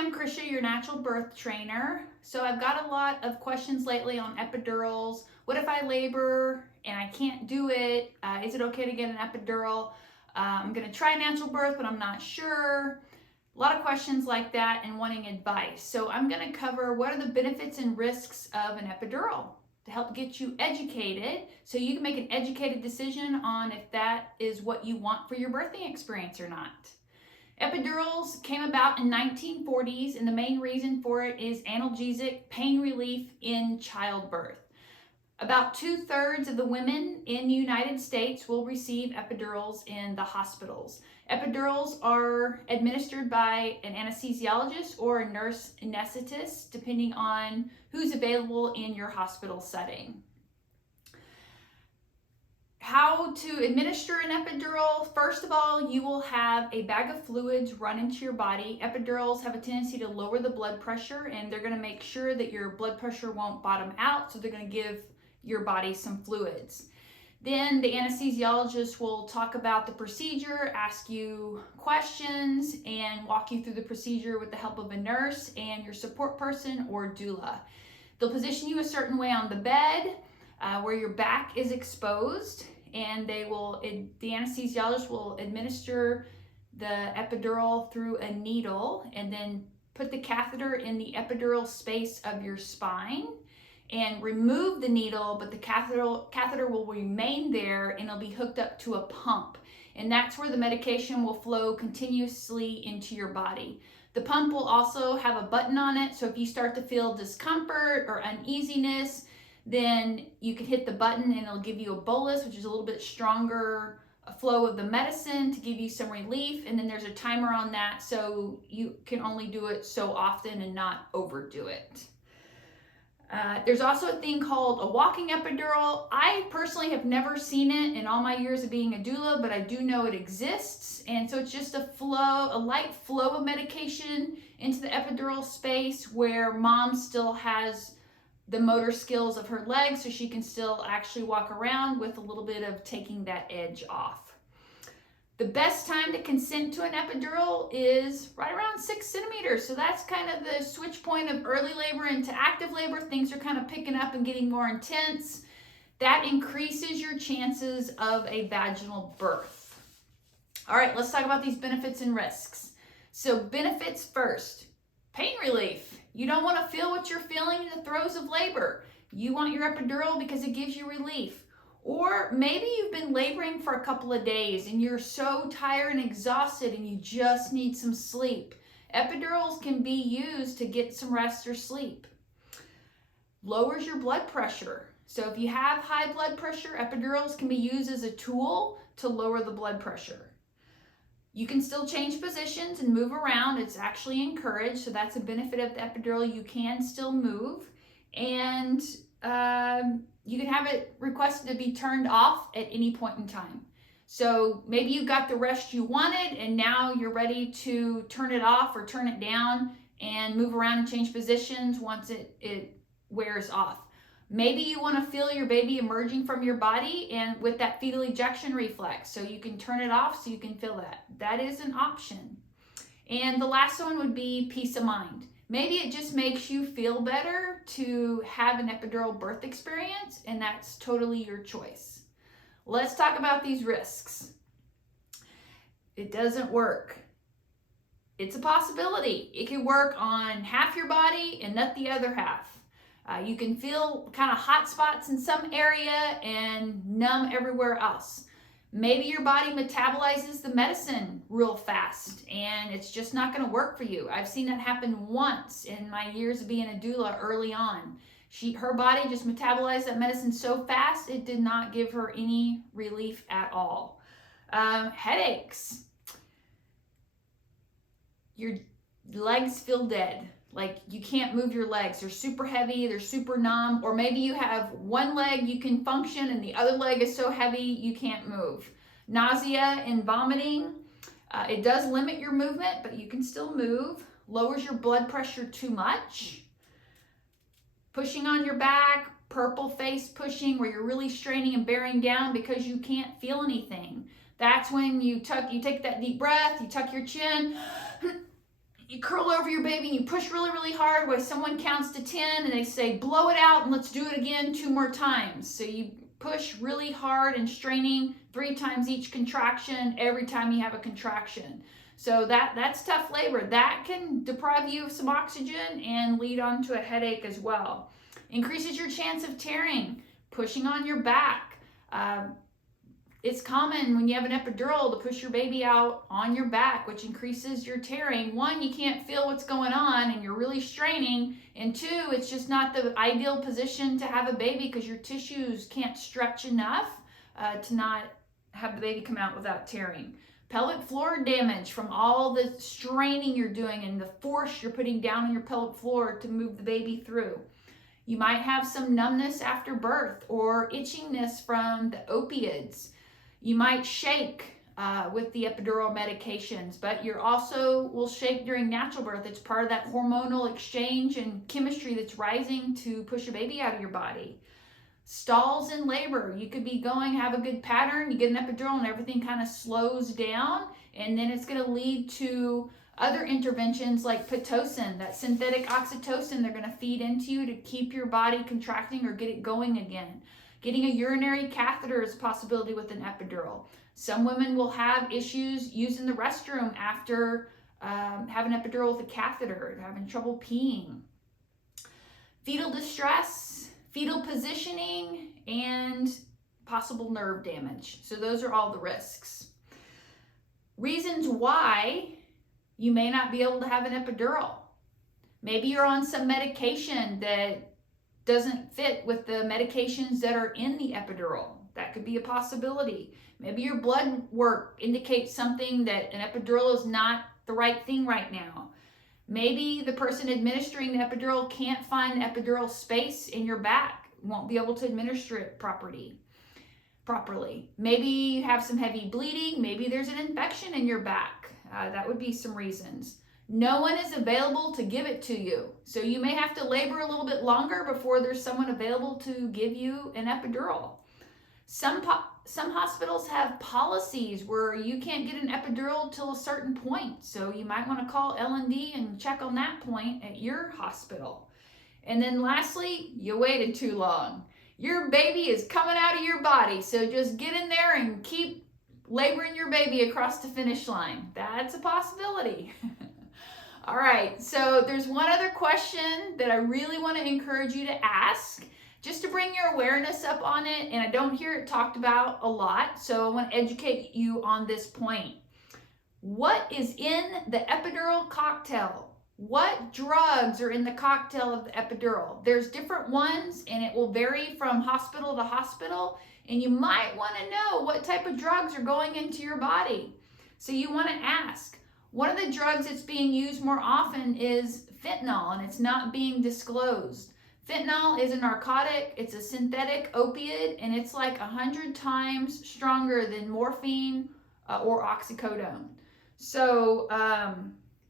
I'm Krisha, your natural birth trainer. So I've got a lot of questions lately on epidurals. What if I labor and I can't do it? Is it okay to get an epidural? I'm going to try natural birth, but I'm not sure. A lot of questions like that and wanting advice. So I'm going to cover what are the benefits and risks of an epidural to help get you educated so you can make an educated decision on if that is what you want for your birthing experience or not. Epidurals came about in 1940s, and the main reason for it is analgesic pain relief in childbirth. About 2/3 of the women in the United States will receive epidurals in the hospitals. Epidurals are administered by an anesthesiologist or a nurse anesthetist, depending on who's available in your hospital setting. How to administer an epidural? First of all, you will have a bag of fluids run into your body. Epidurals have a tendency to lower the blood pressure, and they're going to make sure that your blood pressure won't bottom out, so they're going to give your body some fluids. Then the anesthesiologist will talk about the procedure, ask you questions, and walk you through the procedure with the help of a nurse and your support person or doula. They'll position you a certain way on the bed where your back is exposed, and the anesthesiologist will administer the epidural through a needle and then put the catheter in the epidural space of your spine and remove the needle, but the catheter will remain there, and it'll be hooked up to a pump. And that's where the medication will flow continuously into your body. The pump will also have a button on it, so if you start to feel discomfort or uneasiness, then you can hit the button and it'll give you a bolus, which is a little bit stronger flow of the medicine to give you some relief. And then there's a timer on that, so you can only do it so often and not overdo it. There's also a thing called a walking epidural. I personally have never seen it in all my years of being a doula, but I do know it exists. And so it's just a light flow of medication into the epidural space where mom still has the motor skills of her legs, so she can still actually walk around with a little bit of taking that edge off. The best time to consent to an epidural is right around 6 centimeters. So that's kind of the switch point of early labor into active labor. Things are kind of picking up and getting more intense. That increases your chances of a vaginal birth. All right, let's talk about these benefits and risks. So benefits first, pain relief. You don't want to feel what you're feeling in the throes of labor. You want your epidural because it gives you relief. Or maybe you've been laboring for a couple of days and you're so tired and exhausted and you just need some sleep. Epidurals can be used to get some rest or sleep. Lowers your blood pressure. So if you have high blood pressure, epidurals can be used as a tool to lower the blood pressure. You can still change positions and move around. It's actually encouraged, so that's a benefit of the epidural. You can still move, and you can have it requested to be turned off at any point in time. So maybe you got the rest you wanted, and now you're ready to turn it off or turn it down and move around and change positions once it wears off. Maybe you want to feel your baby emerging from your body and with that fetal ejection reflex, so you can turn it off so you can feel that. That is an option. And the last one would be peace of mind. Maybe it just makes you feel better to have an epidural birth experience, and that's totally your choice. Let's talk about these risks. It doesn't work. It's a possibility. It can work on half your body and not the other half. You can feel kind of hot spots in some area and numb everywhere else. Maybe your body metabolizes the medicine real fast and it's just not going to work for you. I've seen that happen once in my years of being a doula early on. Her body just metabolized that medicine so fast it did not give her any relief at all. Headaches. Your legs feel dead. Like you can't move your legs. They're super heavy, they're super numb, or maybe you have one leg you can function and the other leg is so heavy you can't move. Nausea and vomiting. It does limit your movement, but you can still move. Lowers your blood pressure too much. Pushing on your back, purple face pushing where you're really straining and bearing down because you can't feel anything. That's when you take that deep breath, you tuck your chin, you curl over your baby and you push really, really hard while someone counts to 10 and they say, blow it out and let's do it again 2 more times. So you push really hard and straining 3 times each contraction every time you have a contraction. So that's tough labor. That can deprive you of some oxygen and lead on to a headache as well. Increases your chance of tearing, pushing on your back. It's common when you have an epidural to push your baby out on your back, which increases your tearing. 1, you can't feel what's going on and you're really straining. And 2, it's just not the ideal position to have a baby because your tissues can't stretch enough to not have the baby come out without tearing. Pelvic floor damage from all the straining you're doing and the force you're putting down on your pelvic floor to move the baby through. You might have some numbness after birth or itchiness from the opioids. You might shake with the epidural medications, but you also will shake during natural birth. It's part of that hormonal exchange and chemistry that's rising to push a baby out of your body. Stalls in labor. You could be going, have a good pattern, you get an epidural and everything kind of slows down, and then it's going to lead to other interventions like Pitocin, that synthetic oxytocin they're going to feed into you to keep your body contracting or get it going again. Getting a urinary catheter is a possibility with an epidural. Some women will have issues using the restroom after having an epidural with a catheter, having trouble peeing. Fetal distress, fetal positioning, and possible nerve damage. So those are all the risks. Reasons why you may not be able to have an epidural. Maybe you're on some medication that doesn't fit with the medications that are in the epidural. That could be a possibility. Maybe your blood work indicates something that an epidural is not the right thing right now. Maybe the person administering the epidural can't find the epidural space in your back, won't be able to administer it properly. Maybe you have some heavy bleeding. Maybe there's an infection in your back. That would be some reasons. No one is available to give it to you. So you may have to labor a little bit longer before there's someone available to give you an epidural. Some hospitals have policies where you can't get an epidural till a certain point. So you might want to call L&D and check on that point at your hospital. And then lastly, you waited too long. Your baby is coming out of your body. So just get in there and keep laboring your baby across the finish line. That's a possibility. All right, so there's one other question that I really want to encourage you to ask, just to bring your awareness up on it, and I don't hear it talked about a lot, so I want to educate you on this point. What is in the epidural cocktail? What drugs are in the cocktail of the epidural? There's different ones, and it will vary from hospital to hospital, and you might want to know what type of drugs are going into your body. So you want to ask. One of the drugs that's being used more often is fentanyl, and it's not being disclosed. Fentanyl is a narcotic, it's a synthetic opioid, and it's like 100 times stronger than morphine or oxycodone. So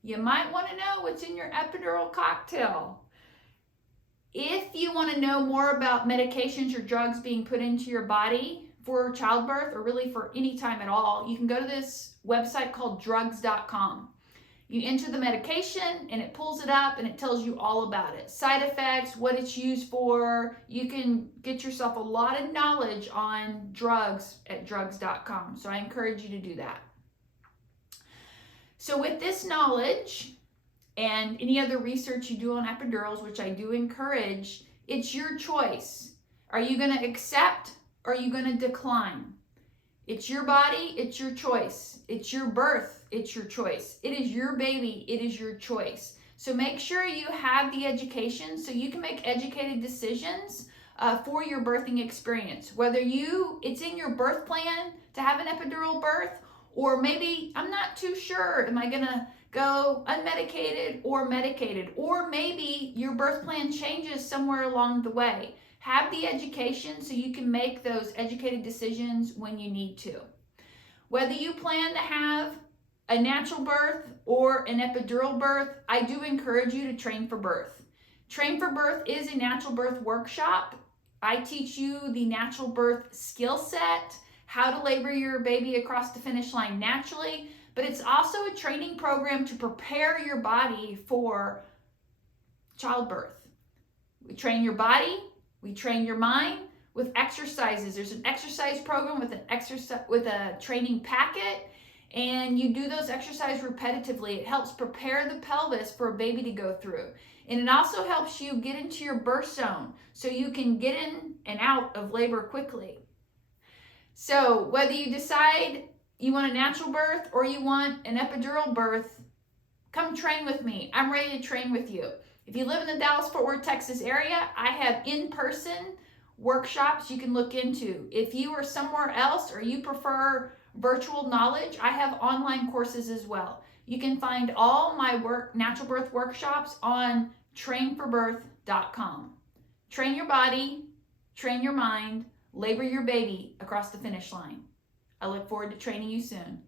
you might want to know what's in your epidural cocktail. If you want to know more about medications or drugs being put into your body for childbirth, or really for any time at all, you can go to this website called drugs.com. You enter the medication and it pulls it up and it tells you all about it. Side effects, what it's used for. You can get yourself a lot of knowledge on drugs at drugs.com. So I encourage you to do that. So with this knowledge and any other research you do on epidurals, which I do encourage, it's your choice. Are you going to accept or are you going to decline? It's your body, it's your choice. It's your birth, it's your choice. It is your baby, it is your choice. So make sure you have the education so you can make educated decisions for your birthing experience. Whether it's in your birth plan to have an epidural birth, or maybe I'm not too sure, am I gonna go unmedicated or medicated? Or maybe your birth plan changes somewhere along the way. Have the education so you can make those educated decisions when you need to. Whether you plan to have a natural birth or an epidural birth, I do encourage you to train for birth. Train for Birth is a natural birth workshop. I teach you the natural birth skill set, how to labor your baby across the finish line naturally, but it's also a training program to prepare your body for childbirth. We train your body, we train your mind with exercises. There's an exercise program with a training packet, and you do those exercises repetitively. It helps prepare the pelvis for a baby to go through. And it also helps you get into your birth zone so you can get in and out of labor quickly. So whether you decide you want a natural birth or you want an epidural birth, come train with me. I'm ready to train with you. If you live in the Dallas-Fort Worth, Texas area, I have in-person workshops you can look into. If you are somewhere else or you prefer virtual knowledge, I have online courses as well. You can find all my natural birth workshops on trainforbirth.com. Train your body, train your mind, labor your baby across the finish line. I look forward to training you soon.